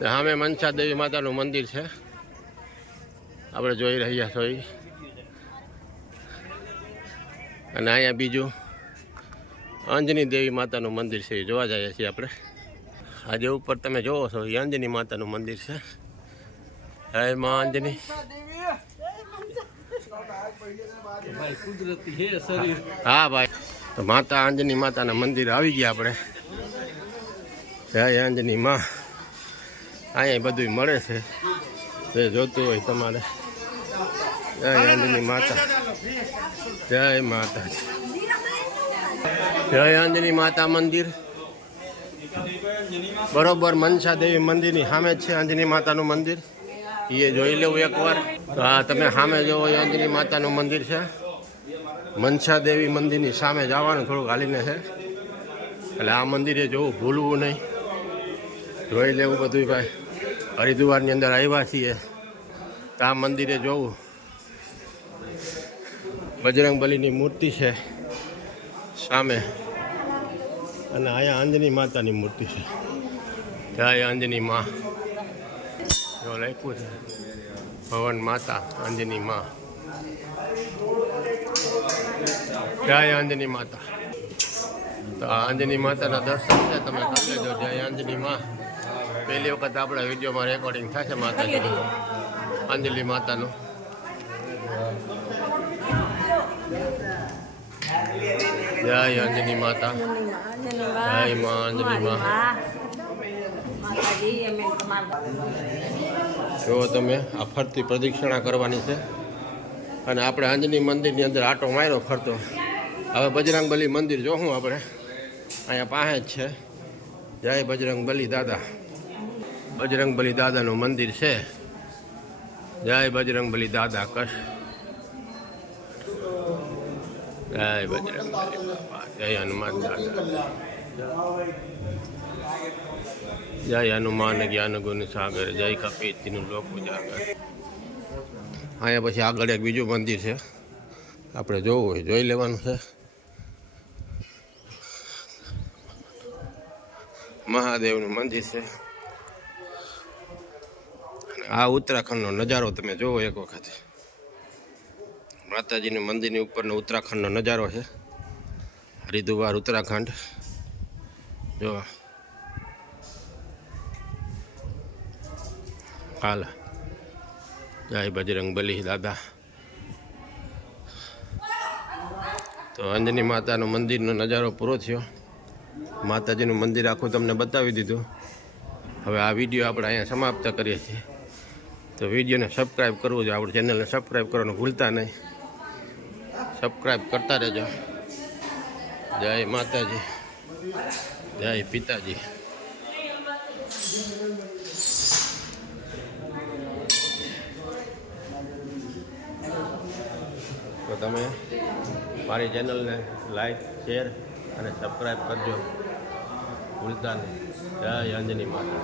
સામે મનસા દેવી માતાનું મંદિર છે, આપણે જોઈ રહ્યા છો. અને અહીંયા બીજું અંજની દેવી માતાનું મંદિર છે, એ જોવા જઈએ છીએ આપણે. આજે ઉપર તમે જોવો છો એ અંજની માતાનું મંદિર છે. હે માં અંજની. હા ભાઈ, તો માતા અંજની માતાના મંદિર આવી ગયા આપણે. જય અંજની માં. અહીંયા બધું મળે છે, જે જોતું હોય તમારે. જય અંજની માતા, જય માતા, જય અંજની માતા મંદિર. બરોબર મનસા દેવી મંદિરની સામે જ છે અંજની માતાનું મંદિર, એ જોઈ લેવું એકવાર. હા, તમે સામે જોવો એ અંજની માતાનું મંદિર છે. મનસા દેવી મંદિરની સામે જવાનું થોડુંક હાલીને છે, એટલે આ મંદિરે જોવું ભૂલવું નહીં, જોઈ લેવું બધું ભાઈ. હરિદ્વારની અંદર આવ્યા છીએ તો આ મંદિરે જોવું. બજરંગબલીની મૂર્તિ છે સામે, અને અહીંયા અંજની માતાની મૂર્તિ છે. જય અંજની માં. જો લખ્યું છે ભવન માતા અંજની માં. જય અંજની માતા. તો આ અંજની માતાના દર્શન છે, તમે કરી લેજો. જય અંજની માં. પહેલી વખત આપણા વિડીયોમાં રેકોર્ડિંગ થશે માતાજીનું, અંજલી માતાનું. જય અંજની માતા, જય માં અંજની માં. જો તમે આ ફરતી પ્રદક્ષિણા કરવાની છે, અને આપણે અંજની મંદિરની અંદર આટો માર્યો ફરતો. હવે બજરંગબલી મંદિર જોશું આપણે, અહીંયા પાસે જ છે. જય બજરંગબલી દાદા. બજરંગબલી દાદાનું મંદિર છે. જય બજરંગબલી દાદા કશ. જય બજરંગબલી બાપા, જય હનુમાન દાદા, જય હનુમાન જ્ઞાન ગુણ સાગર, જય કપીતિનું લોક ઉજાગર. અહીંયા પછી આગળ એક બીજું મંદિર છે, આપણે જોવું હોય જોઈ લેવાનું છે. મહાદેવનું મંદિર છે. આ ઉત્તરાખંડનો નજારો તમે જોવો એક વખત. માતાજીનું મંદિરની ઉપરનો ઉત્તરાખંડનો નજારો છે, હરિદ્વાર ઉત્તરાખંડ. જો હાલ. જય બજરંગબલી દાદા. તો અંજની માતાનું મંદિરનો નજારો પૂરો થયો. માતાજીનું મંદિર આખું તમને બતાવી દીધું. હવે આ વિડીયો આપણે અહીંયા સમાપ્ત કરીએ છીએ. તો વિડીયોને સબસ્ક્રાઈબ કરવું જોઈએ, આપણી ચેનલને સબસ્ક્રાઈબ કરવાનું ભૂલતા નહીં. સબસ્ક્રાઈબ કરતા રહેજો. જય માતાજી, જય પિતાજી. તો તમે મારી ચેનલને લાઈક, શેર અને સબસ્ક્રાઈબ કરજો ભૂલતા નહીં. જય અંજની માતા.